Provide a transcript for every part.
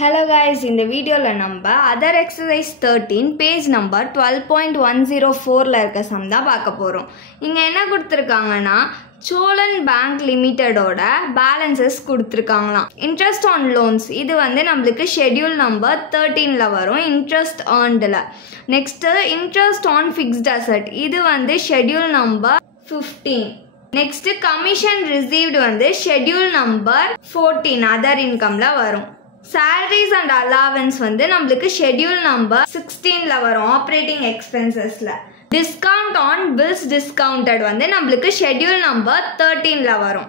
Hello guys, in the video la namba other exercise 13 page number 12.104 la irka sum da paaka porom. Inga enna kuduthirukanga Cholan Bank Limited oda balances kuduthirukangala. Interest on loans idu vande nammukku schedule number 13 la varum interest earned la. Next interest on fixed asset idu vande schedule number 15. Next commission received vande schedule number 14 other income la varum. Salaries and allowance வந்து நம்மளுக்கு schedule number 16 ல வரும் operating expenses ல. Discount on bills discounted வந்து நம்மளுக்கு schedule number 13 ல வரும்.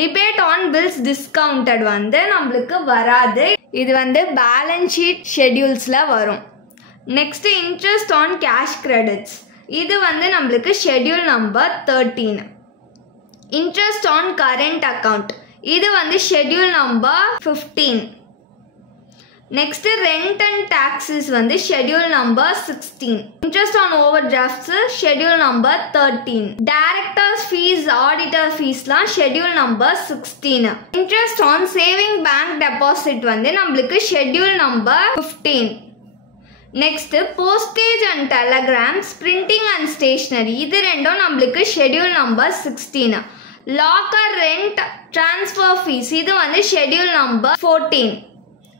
Rebate on bills discounted வந்து நம்மளுக்கு வராது. இது வந்து balance sheet schedules ல வரும். Next interest on cash credits. இது வந்து நம்மளுக்கு schedule number 13. Interest on current account. இது வந்து schedule number 15. Next rent and taxes வந்து schedule number 16. Interest on overdrafts schedule number 13. Directors fees, auditor fees லாம் schedule number 16. Interest on saving bank deposit வந்து நம்மளுக்கு schedule number 15. Next postage and telegrams, printing and stationery இது ரெண்டும் நம்மளுக்கு schedule number 16. Locker rent transfer fees இது வந்து schedule number 14.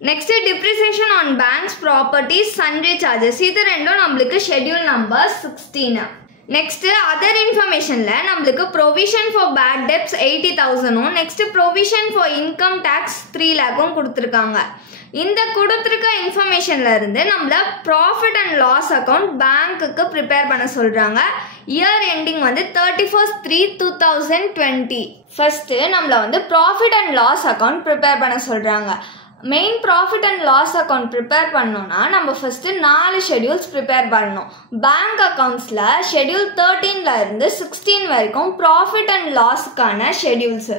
Next depreciation on banks properties sundry charges இது ரெண்டும் நம்மளுக்கு schedule number 16. Next other information ல நம்மளுக்கு provision for bad debts 80,000 next provision for income tax 3 lakhம் கொடுத்திருக்காங்க. இந்த கொடுத்திருக்க இன்ஃபர்மேஷன்ல இருந்து நம்மள profit and loss account பேங்க்குக்கு prepare பண்ண சொல்றாங்க. இயர் எண்டிங் வந்து 31/3/2020. ஃபர்ஸ்ட் நம்மள வந்து profit and loss account prepare பண்ண சொல்றாங்க. Main profit and loss account prepare பண்ணோம்னா நம்ம ஃபஸ்ட்டு 4 ஷெடியூல்ஸ் ப்ரிப்பேர் பண்ணணும். பேங்க் அக்கௌண்ட்ஸில் ஷெடியூல் 13ல இருந்து 16 வரைக்கும் ப்ராஃபிட் அண்ட் லாஸுக்கான ஷெடியூல்ஸு.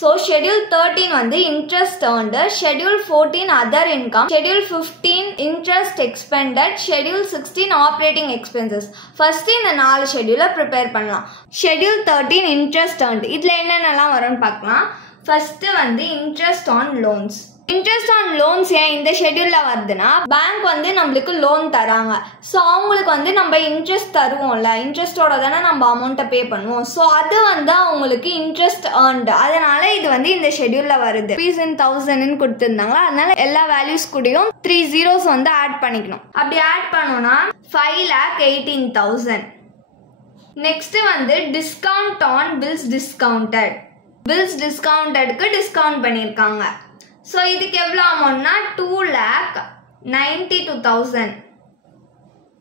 ஸோ ஷெடியூல் 13 வந்து interest earned, schedule 14 other income, schedule 15 interest expended, schedule 16 operating expenses. First இந்த 4 ஷெடியூலை ப்ரிப்பேர் பண்ணலாம். ஷெடியூல் 13 இன்ட்ரெஸ்ட் ஏர்ன்டு இதில் என்னென்னலாம் வரும்னு பார்க்கலாம். ஃபர்ஸ்ட்டு வந்து interest on loans. Interest on loans ஏன் இந்த ஷெடியூலில் வருதுன்னா பேங்க் வந்து நம்மளுக்கு லோன் தராங்க. ஸோ அவங்களுக்கு வந்து நம்ம இன்ட்ரெஸ்ட் தருவோம்ல, இன்ட்ரெஸ்டோட தானே நம்ம அமௌண்ட்டை பே பண்ணுவோம். ஸோ அது வந்து அவங்களுக்கு இன்ட்ரெஸ்ட் ஏர்ன்டு, அதனால இது வந்து இந்த ஷெடியூலில் வருது. rupees in 1000 கொடுத்துருந்தாங்களா, அதனால எல்லா வேல்யூஸ் கூடயும் 3 zeros வந்து ஆட் பண்ணிக்கணும். அப்படி ஆட் பண்ணோம்னா 5,18,000. நெக்ஸ்ட் வந்து discount on bills discounted. Bills டிஸ்கவுண்டடுக்கு டிஸ்கவுண்ட் பண்ணியிருக்காங்க. ஸோ இதுக்கு எவ்வளோ அமௌண்ட்னா 2,92,000.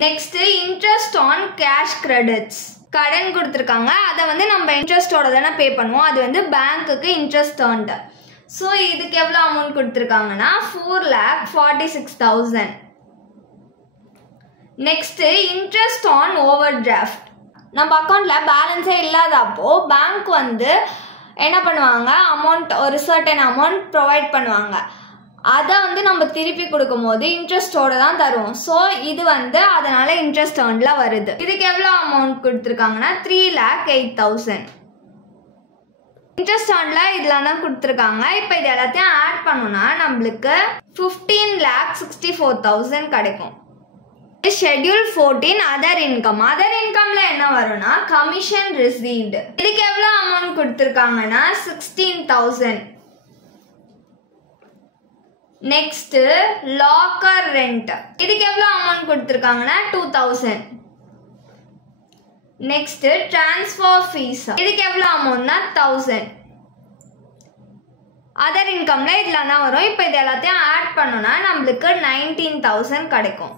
Next interest on cash credits. கடன் கொடுத்துருக்காங்க, அதை வந்து நம்ம இன்ட்ரெஸ்டோட தானே பே பண்ணுவோம், அது வந்து பேங்க்குக்கு இன்ட்ரெஸ்ட் ஏர்ன்டு. ஸோ இதுக்கு எவ்வளோ அமௌண்ட் கொடுத்துருக்காங்கன்னா 4,46,000. Next interest on over draft. நம்ம அக்கௌண்ட்ல பேலன்ஸே இல்லாதப்போ பேங்க் வந்து என்ன பண்ணுவாங்க, அமௌண்ட் ஒரு சர்டன் அமௌண்ட் ப்ரொவைட் பண்ணுவாங்க. அதை வந்து நம்ம திருப்பி கொடுக்கும் போது இன்ட்ரெஸ்டோட தான் தருவோம். ஸோ இது வந்து அதனால இன்ட்ரெஸ்ட் ஏர்ன்ல வருது. இதுக்கு எவ்வளோ அமௌண்ட் கொடுத்துருக்காங்கன்னா 3,08,000. இன்ட்ரெஸ்ட் ஏர்ன்ல இதெல்லாம் தான் கொடுத்துருக்காங்க. இப்போ இது எல்லாத்தையும் ஆட் பண்ணோம்னா நம்மளுக்கு 15,64,000 கிடைக்கும். Schedule 14 other income. அதர் இன்கம்ல என்ன வரும்னா கமிஷன் ரிசீவ்டு. இதுக்கு எவ்வளோ அமௌண்ட் கொடுத்துருக்காங்கன்னா 16,000. Next locker rent. இதுக்கு எவ்வளோ அமௌண்ட் கொடுத்துருக்காங்கன்னா 2,000. Next transfer fees. இதுக்கு எவ்வளோ அமௌண்ட்னா 1,000. அதர் இன்கம்ல இதெல்லாம் தான் வரும். இப்போ இது எல்லாத்தையும் ஆட் பண்ணோம்னா நம்மளுக்கு 19,000 கிடைக்கும்.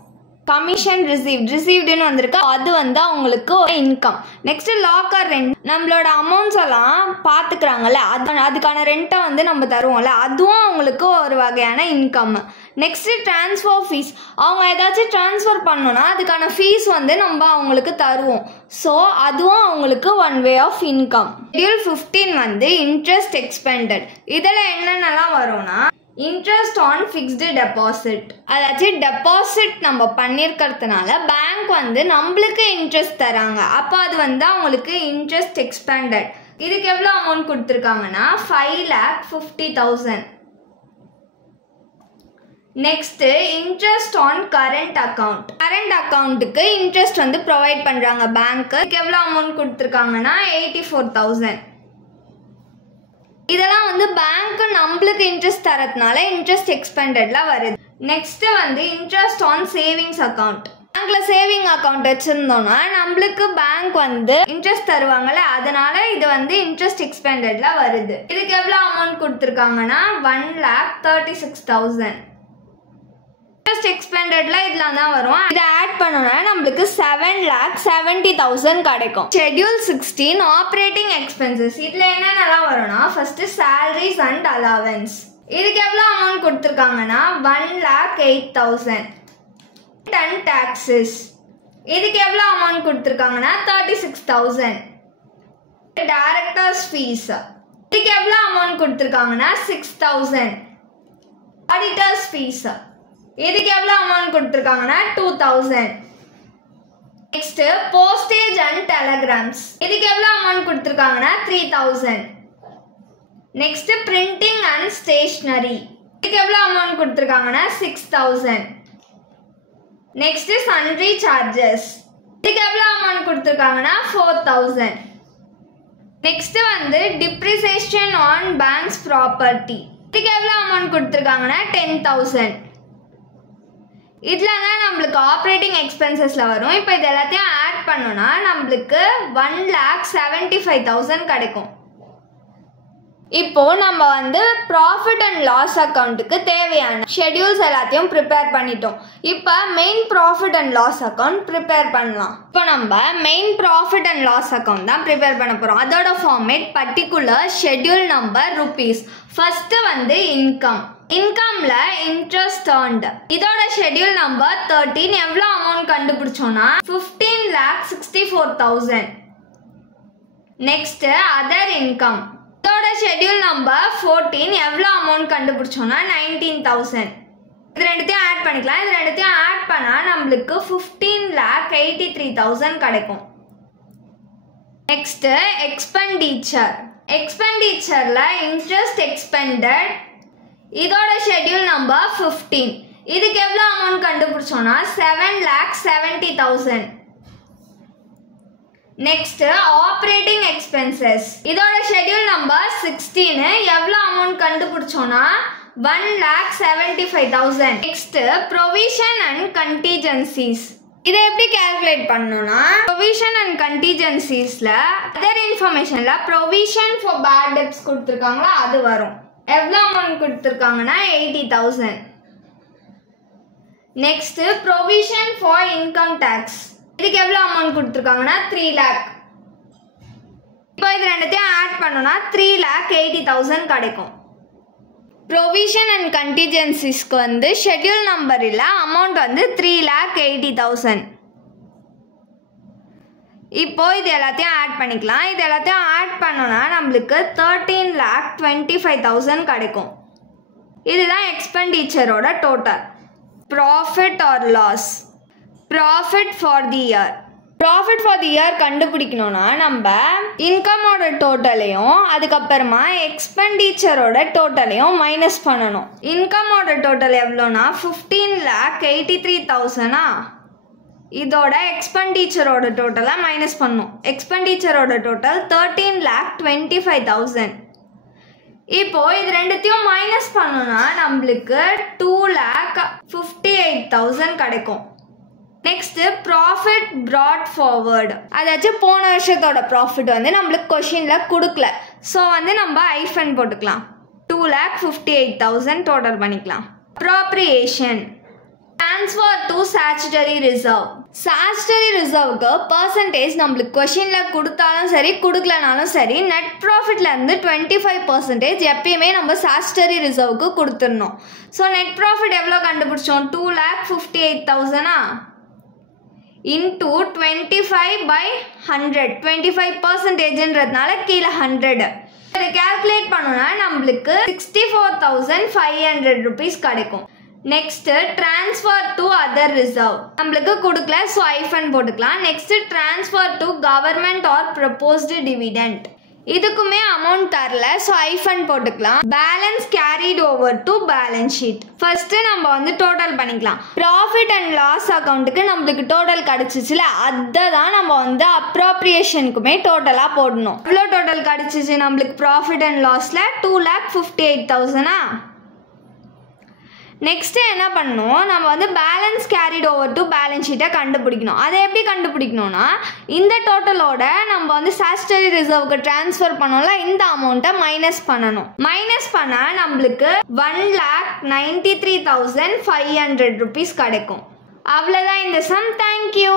கமிஷன் ரிசீவ்டுன்னு வந்திருக்கு, அது வந்து அவங்களுக்கு இன்கம். Next locker rent. நம்மளோட அமௌண்ட்ஸ் எல்லாம் பார்த்துக்கிறாங்கல்ல, அதுக்கான ரெண்ட்டை வந்து நம்ம தருவோம்ல, அதுவும் அவங்களுக்கு ஒரு வகையான இன்கம். Next transfer fees. அவங்க ஏதாச்சும் டிரான்ஸ்ஃபர் பண்ணோன்னா அதுக்கான ஃபீஸ் வந்து நம்ம அவங்களுக்கு தருவோம். ஸோ அதுவும் அவங்களுக்கு one way of income. Schedule 15 வந்து இன்ட்ரெஸ்ட் எக்ஸ்பெண்டட். இதில் என்னென்னலாம் வரும்னா இன்ட்ரெஸ்ட் ஆன் ஃபிக்ஸ்டு டெபாசிட். அதாச்சும் டெபாசிட் நம்ம பண்ணியிருக்கிறதுனால பேங்க் வந்து நம்மளுக்கு இன்ட்ரெஸ்ட் தராங்க, அப்போ அது வந்து அவங்களுக்கு இன்ட்ரெஸ்ட் எக்ஸ்பெண்டட். இதுக்கு எவ்வளோ அமௌண்ட் கொடுத்துருக்காங்கன்னா 5,50,000. Next interest on current account. Current அக்கவுண்ட்டுக்கு இன்ட்ரெஸ்ட் வந்து ப்ரொவைட் பண்றாங்க பேங்க். எவ்வளோ அமௌண்ட் கொடுத்துருக்காங்கன்னா 84,000. இதெல்லாம் வந்து பேங்க் நம்மளுக்கு இன்ட்ரெஸ்ட் தரதுனால இன்ட்ரெஸ்ட் எக்ஸ்பெண்டட்ல வருது. நெக்ஸ்ட் வந்து இன்ட்ரெஸ்ட் ஆன் சேவிங்ஸ் அக்கவுண்ட். பேங்க்ல சேவிங் அக்கவுண்ட் வச்சிருந்தோம்னா நம்மளுக்கு பேங்க் வந்து இன்ட்ரெஸ்ட் தருவாங்கல்ல, அதனால இது வந்து இன்ட்ரெஸ்ட் எக்ஸ்பெண்டட்ல வருது. இதுக்கு எவ்வளோ அமௌண்ட் கொடுத்துருக்காங்கன்னா 1,36,000. இன்ட்ரெஸ்ட் எக்ஸ்பெண்டட்ல இதெல்லாம் தான் வரும். இதை ஆட் பண்ணோம்னா நம்மளுக்கு 7,70,000 கிடைக்கும். Schedule 16 operating expenses. இதுல என்னென்னலாம் வரும்னா ஃபர்ஸ்ட் salaries அண்ட் அலவன்ஸ். இதுக்கு எவ்வளோ அமௌண்ட் கொடுத்துருக்காங்கன்னா 1,08,000. And taxes. இதுக்கு எவ்வளோ அமௌண்ட் கொடுத்துருக்காங்கன்னா 36,000. Directors fees. இதுக்கு எவ்வளோ அமௌண்ட் கொடுத்துருக்காங்கன்னா 6,000. Auditors fees. இதுக்கு எவ்வளோ அமௌண்ட் கொடுத்துருக்காங்கன்னா 2,000. Next postage and telegrams. இதுக்கு எவ்வளோ அமௌண்ட் கொடுத்துருக்காங்கன்னா 3,000. Next printing and stationery. இதுக்கு எவ்வளோ அமௌண்ட் கொடுத்துருக்காங்கன்னா 6,000. Next sundry charges. இதுக்கு எவ்வளோ அமௌண்ட் கொடுத்துருக்காங்கன்னா 4,000. நெக்ஸ்ட் வந்து டிப்ரிசியேஷன் ஆன் பேங்க்ஸ் ப்ராப்பர்ட்டி. இதுக்கு எவ்வளோ அமௌண்ட் கொடுத்துருக்காங்கன்னா 10,000. இதில் தான் நம்மளுக்கு ஆப்ரேட்டிங் எக்ஸ்பென்சஸ்ல வரும். இப்போ இது எல்லாத்தையும் ஆட் பண்ணோம்னா நம்மளுக்கு 1,75,000 கிடைக்கும். இப்போ நம்ம வந்து ப்ராஃபிட் அண்ட் லாஸ் அக்கௌண்ட்டுக்கு தேவையான ஷெட்யூல்ஸ் எல்லாத்தையும் ப்ரிப்பேர் பண்ணிட்டோம். இப்போ main profit and loss account prepare பண்ணலாம். இப்போ நம்ம main profit and loss account தான் ப்ரிப்பேர் பண்ண போகிறோம். அதோட format particular schedule number rupees. First வந்து இன்கம். இன்கம்ல இன்ட்ரெஸ்ட் earned. இதோட ஷெட்யூல் நம்பர் 13 எவ்வளோ அமௌண்ட் கண்டுபிடிச்சோம்னா 15,64,000. Next other income. இதோட ஷெட்யூல் நம்பர் 14 எவ்வளோ அமௌண்ட் கண்டுபிடிச்சோம்னா 19,000. இது ரெண்டுத்தையும் ஆட் பண்ணிக்கலாம். இது ரெண்டுத்தையும் ஆட் பண்ணால் நம்மளுக்கு 15,83,000 கிடைக்கும். Next expenditure. எக்ஸ்பெண்டிச்சர்ல இன்ட்ரெஸ்ட் எக்ஸ்பெண்டட். இதோட ஷெட்யூல் நம்பர் 15. இதுக்கு எவ்வளோ அமௌண்ட் கண்டுபிடிச்சோம்னா 7,70,000. Next operating expenses. இதோட ஷெட்யூல் நம்பர் 16 எவ்வளோ அமௌண்ட் கண்டுபிடிச்சோம்னா 1,75,000. Next provision and contingencies. இதை எப்படி கால்குலேட் பண்ணணும்னா ப்ரொவிஷன் அண்ட் கண்டிஜென்சிஸ்ல அதர் இன்ஃபர்மேஷன்ல ப்ரொவிஷன் ஃபார் பேட் டெப்ட்ஸ் கொடுத்துருக்காங்களா அது வரும். எவ்வளோ அமௌண்ட் கொடுத்துருக்காங்கன்னா 80,000. Next provision for income tax. இதுக்கு எவ்வளோ அமௌண்ட் கொடுத்துருக்காங்கன்னா 3 lakh. இப்போ இது ரெண்டுத்தையும் ஆட் பண்ணோம்னா 3,80,000 கிடைக்கும். ப்ரொவிஷன் அண்ட் கண்டிஜென்சிஸ்க்கு வந்து ஷெட்யூல் நம்பர் இல்லை, அமௌண்ட் வந்து 3,80,000. இப்போ இது எல்லாத்தையும் ஆட் பண்ணிக்கலாம். இது எல்லாத்தையும் ஆட் பண்ணோம்னா நம்மளுக்கு 13,25,000 கிடைக்கும். இதுதான் எக்ஸ்பெண்டிச்சரோட total. Profit or loss. Profit for the year. Profit for the year கண்டுபிடிக்கணும்னா நம்ம இன்கமோட டோட்டலையும் அதுக்கப்புறமா எக்ஸ்பெண்டிச்சரோட டோட்டலையும் மைனஸ் பண்ணணும். இன்கமோட டோட்டல் எவ்வளோனா 15,83,000. இதோட எக்ஸ்பெண்டிச்சரோட டோட்டலை மைனஸ் பண்ணணும். எக்ஸ்பெண்டிச்சரோட டோட்டல் 13,25,000. இப்போ இது ரெண்டுத்தையும் மைனஸ் பண்ணோம்னா நம்மளுக்கு 2,58,000 கிடைக்கும். Next profit brought forward. அதாச்சும் போன வருஷத்தோட ப்ராஃபிட் வந்து நம்மளுக்கு கொஷின்ல கொடுக்கல, ஸோ வந்து நம்ம ஐஃபன் போட்டுக்கலாம். 2,58,000 டோட்டல் பண்ணிக்கலாம். Appropriation. Transfer to statutory reserve. Statutory ரிசர்வுக்கு பர்சன்டேஜ் நம்மளுக்கு கொஷினில் கொடுத்தாலும் சரி கொடுக்கலனாலும் சரி நெட் ப்ராஃபிட்ல இருந்து 25% எப்பயுமே நம்ம ஸ்டாச்சுட்டரி ரிசர்வுக்கு கொடுத்துடணும். ஸோ நெட் ப்ராஃபிட் எவ்வளோ கண்டுபிடிச்சோம் 2,58,000 இன்டூ 25/100. 25%ன்றதுனால கீழே 100. இதை கால்குலேட் பண்ணோம்னா நம்மளுக்கு 64,500 rupees கிடைக்கும். Next transfer to other reserve. நம்மளுக்கு கொடுக்கல, ஸோ ஐஃபன் போட்டுக்கலாம். Next transfer to government or proposed dividend. இதுக்குமே அமௌண்ட் தரல, ஸோ ஐஃபன் போட்டுக்கலாம். Balance carried over to balance sheet. First நம்ம வந்து டோட்டல் பண்ணிக்கலாம். ப்ராஃபிட் அண்ட் லாஸ் அக்கௌண்ட்டுக்கு நம்மளுக்கு டோட்டல் கிடைச்சிச்சுல, அதை தான் நம்ம வந்து அப்ராப்ரியேஷனுக்குமே டோட்டலாக போடணும். எவ்வளோ டோட்டல் கிடைச்சிச்சு நம்மளுக்கு ப்ராஃபிட் அண்ட் லாஸில்? 2,58,000. நெக்ஸ்ட்டு என்ன பண்ணணும், நம்ம வந்து balance carried over to balance ஷீட்டை கண்டுபிடிக்கணும். அதை எப்படி கண்டுபிடிக்கணும்னா, இந்த டோட்டலோட நம்ம வந்து ஸ்டாச்சுட்டரி ரிசர்வுக்கு ட்ரான்ஸ்ஃபர் பண்ணோம்ல, இந்த அமௌண்ட்டை மைனஸ் பண்ணணும். மைனஸ் பண்ணால் நம்மளுக்கு 1,93,500 rupees கிடைக்கும். அவ்வளோதான் இந்த சம். தேங்க்யூ.